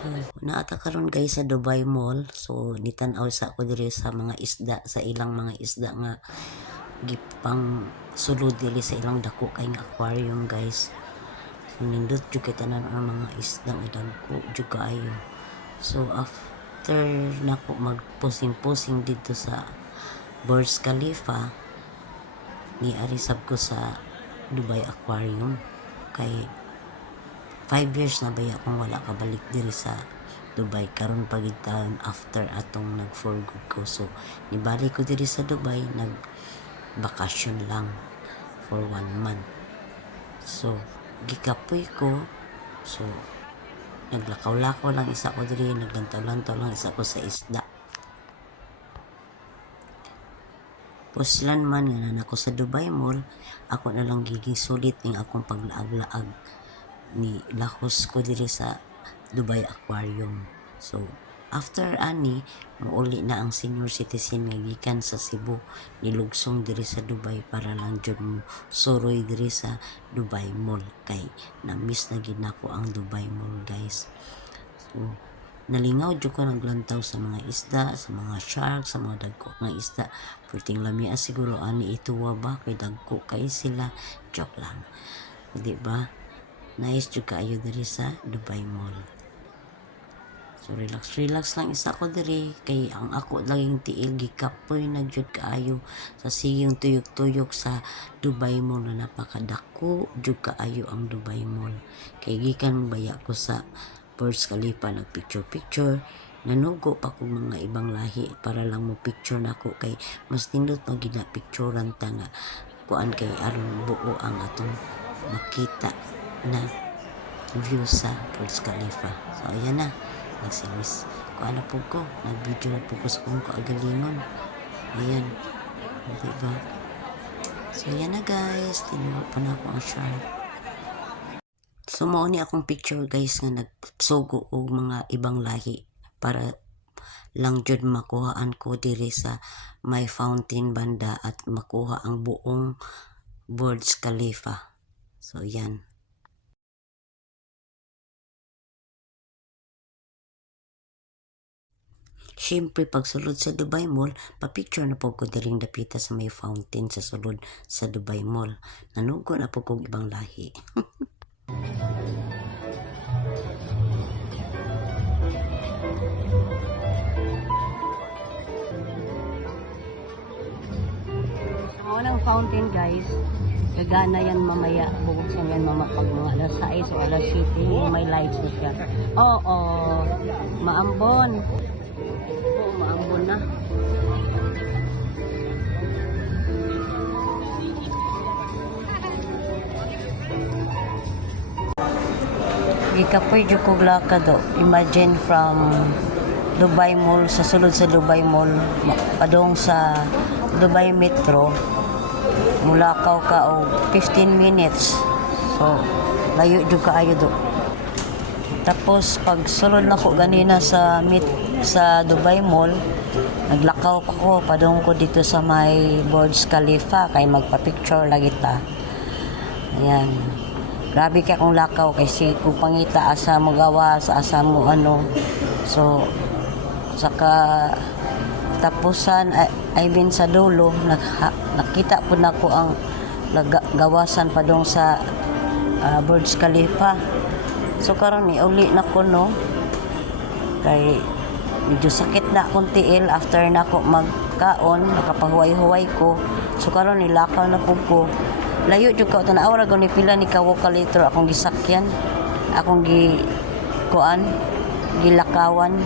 So, naata karon guys sa Dubai Mall. So, nitan-aw sa ko diri sa mga isda, sa ilang mga isda nga gipang sulod diri sa ilang dako kay nga aquarium guys. So, nindot jud kay tanan ang mga isda nga dagko jud kaayo. So, after nako magpusing-pusing dito sa Burj Khalifa, ni arisab ko sa Dubai Aquarium kay 5 years na baya kung wala ka balik diri sa Dubai karon pagid taon after atong nag-for good ko. So nibalik ko diri sa Dubai, nag bakasyon lang for 1 month. So gikapoy ko, so naglakaw-lakaw lang isa ko diri, naglantaw-lantaw lang isa ko sa isda. Puslan man nga na ako sa Dubai Mall, ako na lang giging sulit ning akong paglaag-laag ni lahos ko diri sa Dubai Aquarium. So after ani muuli na ang senior citizen nga gikan sa Cebu, nilugsong diri sa Dubai para lang jud mo suroy diri sa Dubai Mall kay na-miss na gid nako ang Dubai Mall guys. So nalingaw jud ko naglantaw sa mga isda, sa mga shark, sa mga dagko nga isda. Pwedeng lamia siguro ani ituwa ba kay dagko kay sila, joke lang, di ba? Nice jud kaayo diri sa Dubai Mall. So relax lang isa ko diri kay ang ako laging tiil gikapoy na jud kaayo sa siyong tuyok-tuyok sa Dubai Mall na napakadako jud kaayo ang Dubai Mall. Kay gikan baya ko sa Burj Khalifa nagpicture nanugo pa ko mga ibang lahi para lang mo picture nako kay mas nindot no gina picturean ta nga kuan kay aron buo ang atong makita na view sa Burj Khalifa. So ayan na, nagsilis kuan na po ko, nag-video na po ko sa kung kaagalingon. Ayan, diba? So ayan na guys, tinuwa pa na ako ang shark. So mao ni akong picture guys nga nagsugo og mga ibang lahi para lang jud makuhaan ko diri sa may fountain banda at makuha ang buong Burj Khalifa. So yan. Siyempre pag sulod sa Dubai Mall, pa-picture na po ko diring dapita sa may fountain sa sulod sa Dubai Mall. Nanugo na po kong ibang lahi. Ang fountain guys, gagana yan mamaya, bubuksan yan pag mga alas 6 o alas 7, may lights na siya. Oo, maambon. Oo, maambon na. Gikapoy jud kog lakad do. Imagine from Dubai Mall sa sulod sa Dubai Mall padong sa Dubai Metro, mulakaw ka og 15 minutes. So layo jud kaayo do. Tapos pag sulod na ko ganina sa Dubai Mall, naglakaw pa ko padong ko dito sa may Burj Khalifa kay magpa-picture lagi ta. Ayan. Grabe kay akong lakaw kasi kung pangita asa mo gawa sa asa mo ano. So saka tapusan I mean sa dulo nakita po na ko ang gawasan padong sa Burj Khalifa. So karon ni uli na ko no kay medyo sakit na akong tiil after na ko magkaon, nakapahuway-huway ko. So karon nilakaw na po ko. Layo jud ka tanaw ra gani pila ni ka wakalator akong gisakyan, akong gilakawan.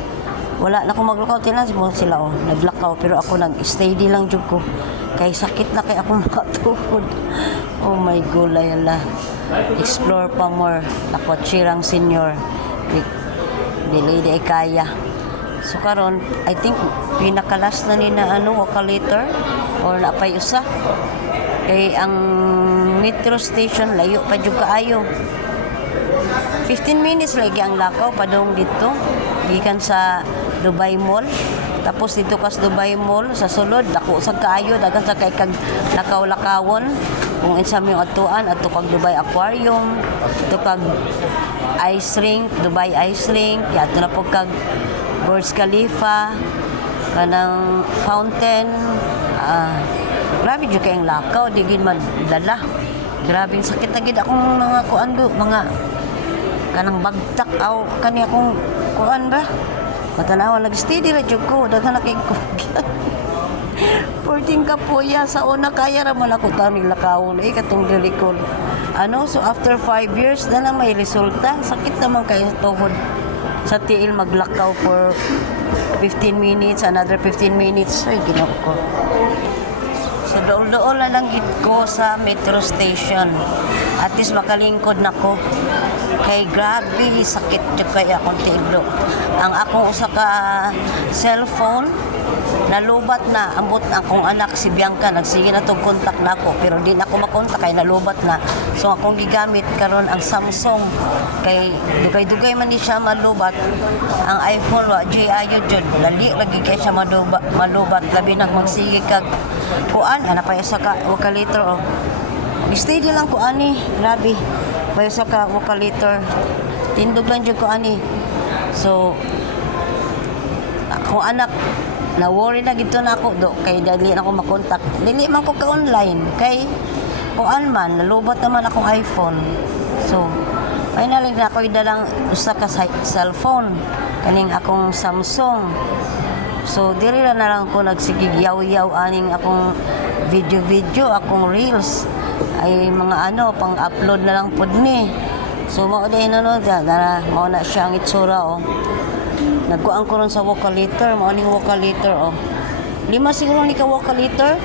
Wala na ko maglakaw tinan sila naglakaw pero ako nag-steady lang jud ko kay sakit na kay akong makatuhod. Oh my god, yala. Explore pa more. Ako chirang senior. Dili di kaya. So karon I think pinakalas na ni na wakalator or napay usa. Kay ang metro station layo pa jud kaayo. 15 minutes lagi ang lakaw padong dito gikan sa Dubai Mall. Tapos dito kas Dubai Mall sa sulod dako sa kaayo dagan sa kay kag lakaw-lakawon kung insa mi atuan adto kag Dubai Aquarium, adto kag ice rink, Dubai ice rink, yato na po kag Burj Khalifa, kanang fountain, grabe jud kayong lakaw, di gid madala. Grabe sakit na gid akong mga kuando, mga kanang bagtak aw kani akong kuan ba? Matanawa nag-steady ra jud ko, daghan na kay ko. 14 ka po ya sa una kaya ra man ako tani lakawon katong dili ko. So after 5 years na may resulta. Sakit naman kayo tuhod sa tiil maglakaw for 15 minutes, another 15 minutes. Ay, ginoo ko. So, dool-dool na lang gid ko sa metro station. At least makalingkod na ko. Kay grabe, sakit jud kay akong tiilo. Ang akong usa ka cellphone, nalubat na. Ambot akong anak si Bianca, nagsige na tong kontak na ako. Pero di na ako makontak kay nalubat na. So, akong gigamit karon ang Samsung. Kay dugay-dugay man ni siya malubat. Ang iPhone, wa ayo jud. Dali lagi kay siya malubat. Labi na magsige kag kuan ana pa sa ka wakalator oh. Steady lang ko ani, grabe. Pa sa ka wakalator. Tindog lang jud ko ani. So ako anak na worry na gito na ako do kay dali na ako makontak. Dili man ko ka online kay kuan man nalubat naman akong iPhone. So finally na ako idalang usa ka cellphone kaning akong Samsung. So, diri na lang ko nagsigig yaw-yaw aning akong video, akong reels. Ay mga pang-upload na lang pod ni. So, mao din mao na siya ang itsura, oh. Nagkuan ko ron sa wakalator, mao ning wakalator, oh. 5 siguro ni ka wakalator.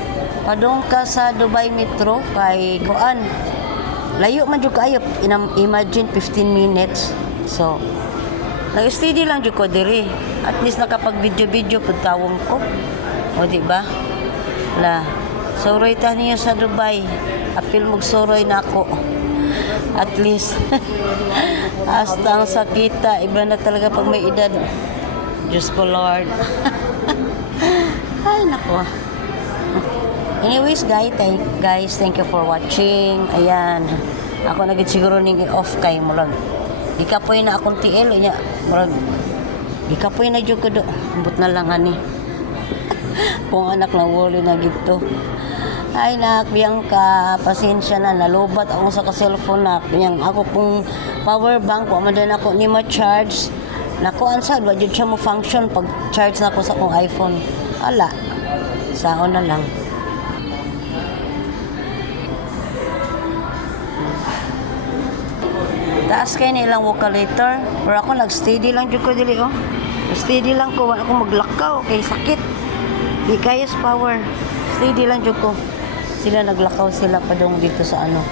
Padung ka sa Dubai Metro, kay kuan. Layo man jud kayo, imagine 15 minutes. So, nag-steady lang jud ko diri. At least nakapag-video pud tawong ko. O di ba? Soroy ta niyo sa Dubai. Apil mong soroy na ako. At least hasta ang sakita, iba na talaga pag may edad. Diyos ko Lord. Ay nako. Anyways guys, thank you for watching. Ayan. Ako nagit siguro ning off kay mo lang. Ikapoy na akong tiil nya. Ikapoy na jud ko do. Ambot na lang ani. Kung anak na wali na gito. Ay nak, Bianca, pasensya na nalubat ako sa ka-cellphone na. Yang ako pong power bank, wa man din ako ni ma-charge. Nakuan sad wa jud siya mo function pag charge na ko sa akong iPhone. Ala. Saon na lang. Taas kayo nilang wakalator. Pero ako nag-steady lang dyan ko dili, oh. Steady lang ko. Wala akong maglakaw. Kay sakit. Di kaya sa power. Steady lang dyan ko. Sila naglakaw sila pa dong dito sa ano.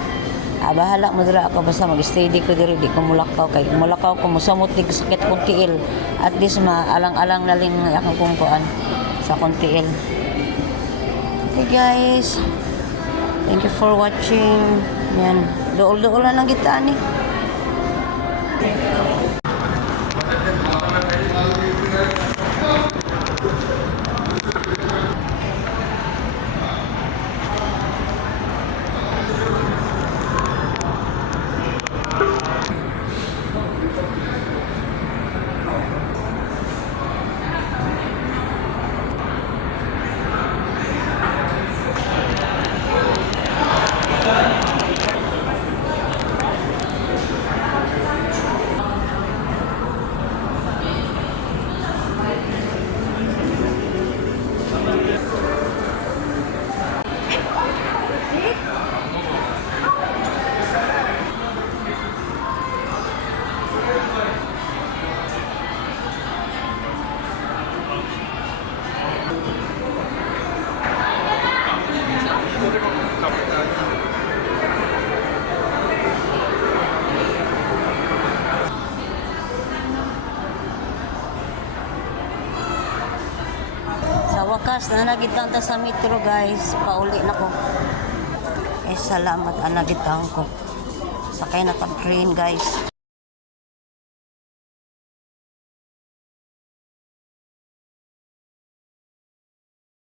Bahala mo dira ako. Basta mag-steady ko diri. Di ko mulakaw. Kay mulakaw ko. Musamot di sakit kong tiil. At least maalang-alang na rin akong kumpuan sa kong tiil. Okay guys. Thank you for watching. Yan. Dool-dool na lang kita ni. Wakas na nagitang ta sa metro guys, pauli na ko. Salamat ang nagitang ko. Sakay na tag train guys.